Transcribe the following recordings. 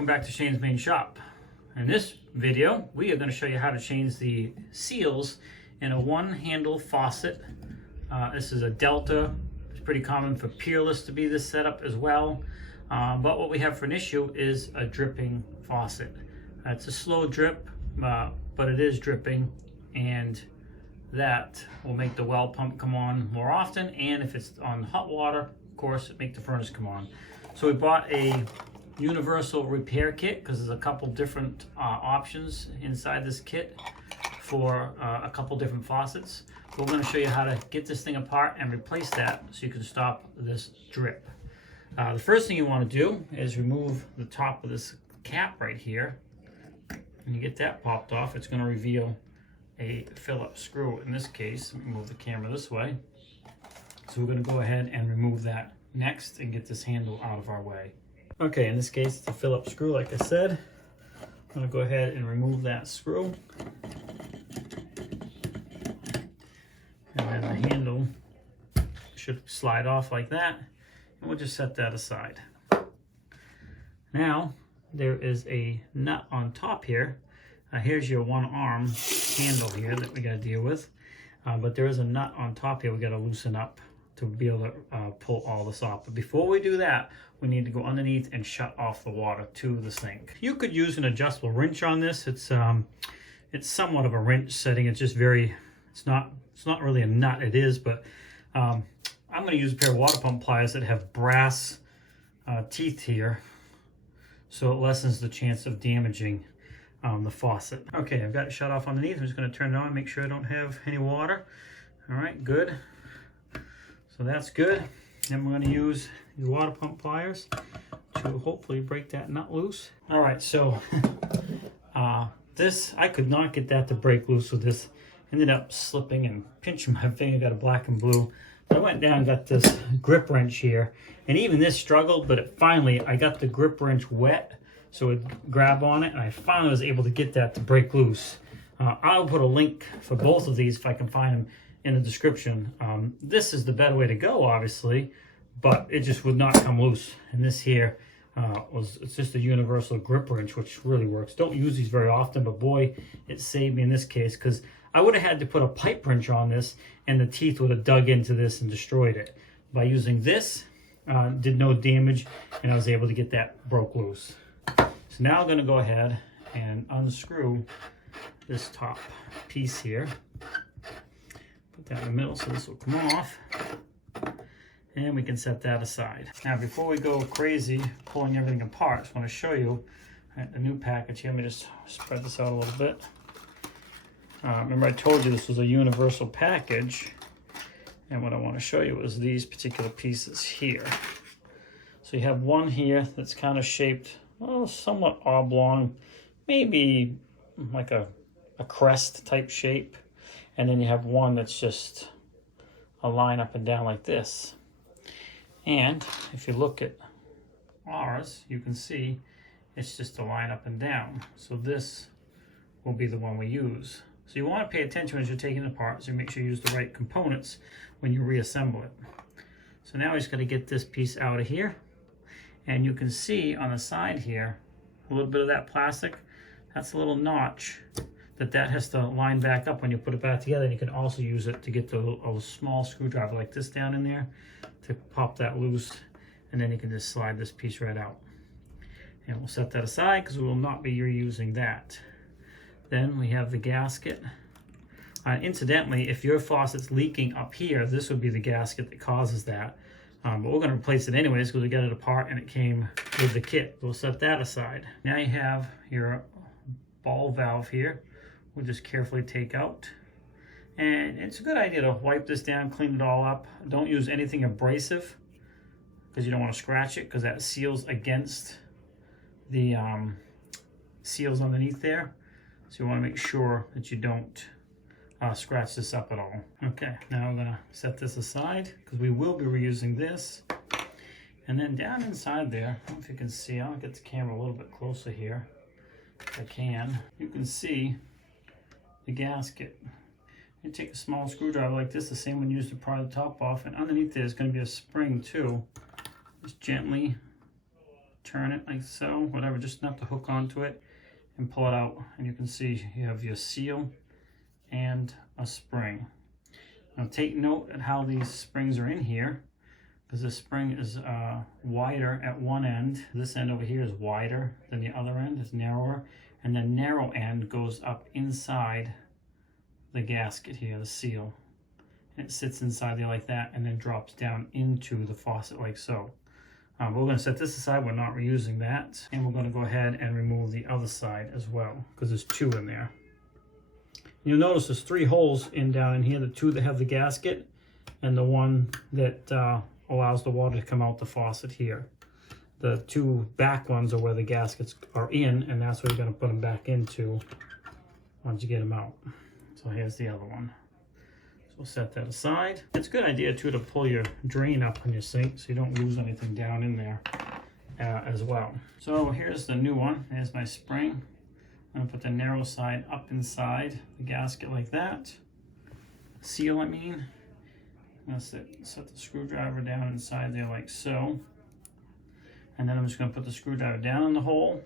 welcome back to Shane's Main Shop. In this video, we are going to show you how to change the seals in a one-handle faucet. This is a Delta. It's pretty common for peerless to be this setup as well. But what we have for an issue is a dripping faucet. It's a slow drip, but it is dripping, and that will make the well pump come on more often. And if it's on hot water, of course, it make the furnace come on. So we bought a universal repair kit because there's a couple different options inside this kit for a couple different faucets. We're going to show you how to get this thing apart and replace that so you can stop this drip. The first thing you want to do is remove the top of this cap right here. When you get that popped off, it's going to reveal a Phillips screw. In this case, let me move the camera this way. So we're going to go ahead and remove that next and get this handle out of our way. Okay, in this case, it's a Phillips screw, like I said. I'm going to go ahead and remove that screw. And then the handle should slide off like that. And we'll just set that aside. Now, there is a nut on top here. Here's your one arm handle here that we got to deal with. But there is a nut on top here we got to loosen up to be able to pull all this off. But before we do that, we need to go underneath and shut off the water to the sink. You could use an adjustable wrench on this. It's somewhat of a wrench setting. It's just very, it's not really a nut. It is, but I'm going to use a pair of water pump pliers that have brass teeth here, so it lessens the chance of damaging the faucet. Okay, I've got it shut off underneath. I'm just going to turn it on and make sure I don't have any water. All right, good. So that's good. Then we're going to use the water pump pliers to hopefully break that nut loose. All right, so this, I could not get that to break loose with this. Ended up slipping and pinching my finger, got a black and blue. I went down and got this grip wrench here, and even this struggled, but finally I got the grip wrench wet, so it would grab on it, and I finally was able to get that to break loose. I'll put a link for both of these if I can find them in the description. This is the better way to go, obviously, but it just would not come loose. And this here it's just a universal grip wrench, which really works. Don't use these very often, but boy, it saved me in this case, because I would have had to put a pipe wrench on this, and the teeth would have dug into this and destroyed it. By using this, did no damage, and I was able to get that broke loose. So now I'm going to go ahead and unscrew this top piece here. Put that in the middle so this will come off, and we can set that aside. Now, before we go crazy pulling everything apart, I just want to show you the new package here. Let me just spread this out a little bit. Remember I told you this was a universal package, and what I want to show you is these particular pieces here. So you have one here that's kind of shaped, well, somewhat oblong, maybe like a crest type shape, and then you have one that's just a line up and down like this. And if you look at ours, you can see it's just a line up and down. So this will be the one we use. So you want to pay attention as you're taking it apart, so you make sure you use the right components when you reassemble it. So now we just got to get this piece out of here. And you can see on the side here, a little bit of that plastic, that's a little notch that has to line back up when you put it back together. And you can also use it to get a small screwdriver like this down in there to pop that loose. And then you can just slide this piece right out. And we'll set that aside because we will not be reusing that. Then we have the gasket. Incidentally, if your faucet's leaking up here, this would be the gasket that causes that. But we're going to replace it anyways because we got it apart and it came with the kit. We'll set that aside. Now you have your ball valve here. We'll just carefully take out. And it's a good idea to wipe this down, clean it all up. Don't use anything abrasive because you don't want to scratch it, because that seals against the seals underneath there. So you want to make sure that you don't scratch this up at all. Okay, now I'm going to set this aside because we will be reusing this. And then down inside there, I don't know if you can see, I'll get the camera a little bit closer here if I can. You can see the gasket. You take a small screwdriver like this, the same one used to pry the top off, and underneath there's going to be a spring too. Just gently turn it like so, whatever, just enough to hook onto it and pull it out. And you can see you have your seal and a spring. Now take note at how these springs are in here, because this spring is wider at one end. This end over here is wider than the other end, it's narrower. And the narrow end goes up inside the gasket here, the seal. And it sits inside there like that and then drops down into the faucet like so. We're going to set this aside, we're not reusing that. And we're going to go ahead and remove the other side as well, because there's two in there. You'll notice there's 3 holes down in here, the 2 that have the gasket and the one that allows the water to come out the faucet here. The 2 back ones are where the gaskets are in, and that's where you're going to put them back into once you get them out. So here's the other one. So we'll set that aside. It's a good idea too to pull your drain up on your sink so you don't lose anything down in there as well. So here's the new one. There's my spring. I'm gonna put the narrow side up inside the gasket like that. Seal, I mean. I'm gonna set the screwdriver down inside there like so. And then I'm just gonna put the screwdriver down in the hole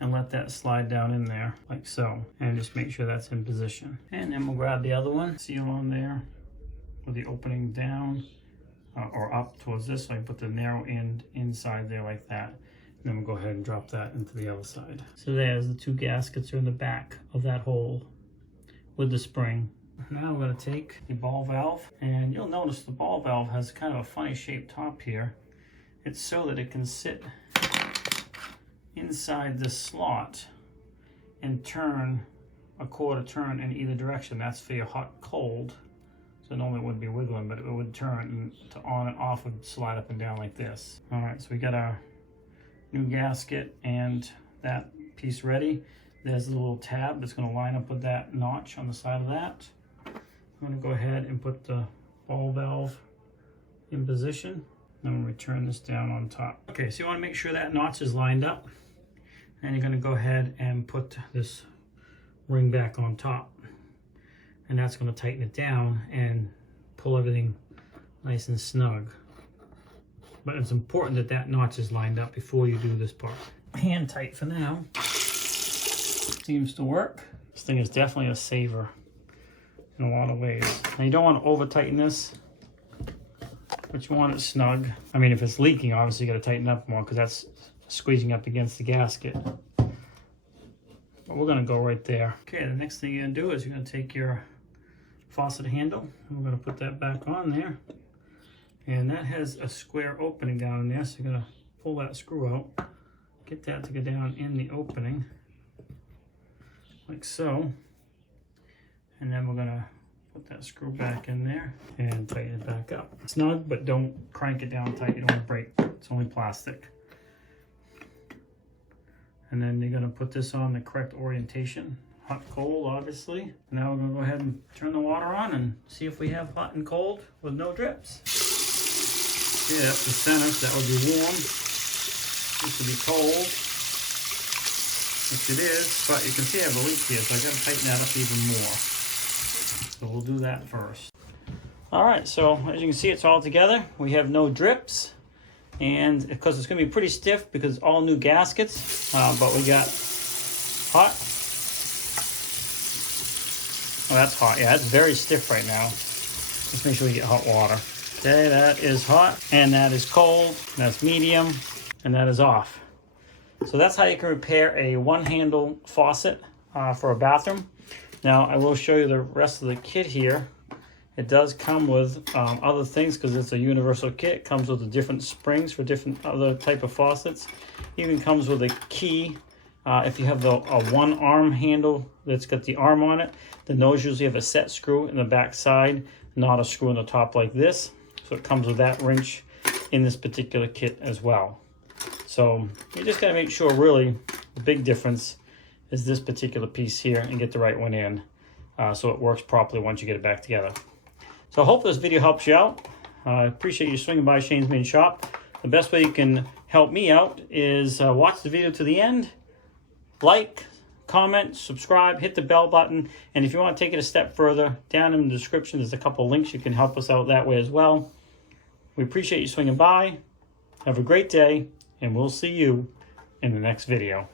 and let that slide down in there like so. And just make sure that's in position. And then we'll grab the other one, seal on there with the opening down or up towards this. So I can put the narrow end inside there like that. And then we'll go ahead and drop that into the other side. So there's the 2 gaskets are in the back of that hole with the spring. Now I'm going to take the ball valve, and you'll notice the ball valve has kind of a funny shaped top here. It's so that it can sit inside this slot and turn a quarter turn in either direction. That's for your hot cold. So normally it wouldn't be wiggling, but it would turn to on and off would slide up and down like this. All right, so we got our new gasket and that piece ready. There's a little tab that's going to line up with that notch on the side of that. I'm going to go ahead and put the ball valve in position. Then we'll return this down on top. Okay, so you want to make sure that notch is lined up. And you're going to go ahead and put this ring back on top. And that's going to tighten it down and pull everything nice and snug. But it's important that that notch is lined up before you do this part. Hand tight for now. Seems to work. This thing is definitely a saver in a lot of ways. Now you don't want to over tighten this, but you want it snug. I mean, if it's leaking, obviously you got to tighten up more because that's squeezing up against the gasket. But we're going to go right there. Okay, the next thing you're going to do is you're going to take your faucet handle. And we're going to put that back on there. And that has a square opening down in there, so you're going to pull that screw out. Get that to go down in the opening, like so. And then we're going to put that screw back in there and tighten it back up. Snug, but don't crank it down tight. You don't want to break. It's only plastic. And then you're going to put this on the correct orientation. Hot, cold, obviously. Now we're going to go ahead and turn the water on and see if we have hot and cold with no drips. Yeah, that's the center, so that would be warm. This would be cold, which it is, but you can see I have a leak here, so I got to tighten that up even more. So we'll do that first. All right, so as you can see, it's all together. We have no drips, and of course it's going to be pretty stiff because all new gaskets, but we got hot. Oh, that's hot. Yeah, it's very stiff right now. Let's make sure we get hot water. Okay, that is hot, and that is cold, that's medium, and that is off. So that's how you can repair a one-handle faucet for a bathroom. Now, I will show you the rest of the kit here. It does come with other things because it's a universal kit. It comes with the different springs for different other type of faucets. Even comes with a key. If you have a one-arm handle that's got the arm on it, the nose usually have a set screw in the back side, not a screw in the top like this. So it comes with that wrench in this particular kit as well. So you just got to make sure really the big difference is this particular piece here and get the right one in so it works properly once you get it back together. So I hope this video helps you out. I appreciate you swinging by Shane's Main Shop. The best way you can help me out is watch the video to the end, like, comment, subscribe, hit the bell button, and if you want to take it a step further, down in the description there's a couple links you can help us out that way as well. We appreciate you swinging by. Have a great day, and we'll see you in the next video.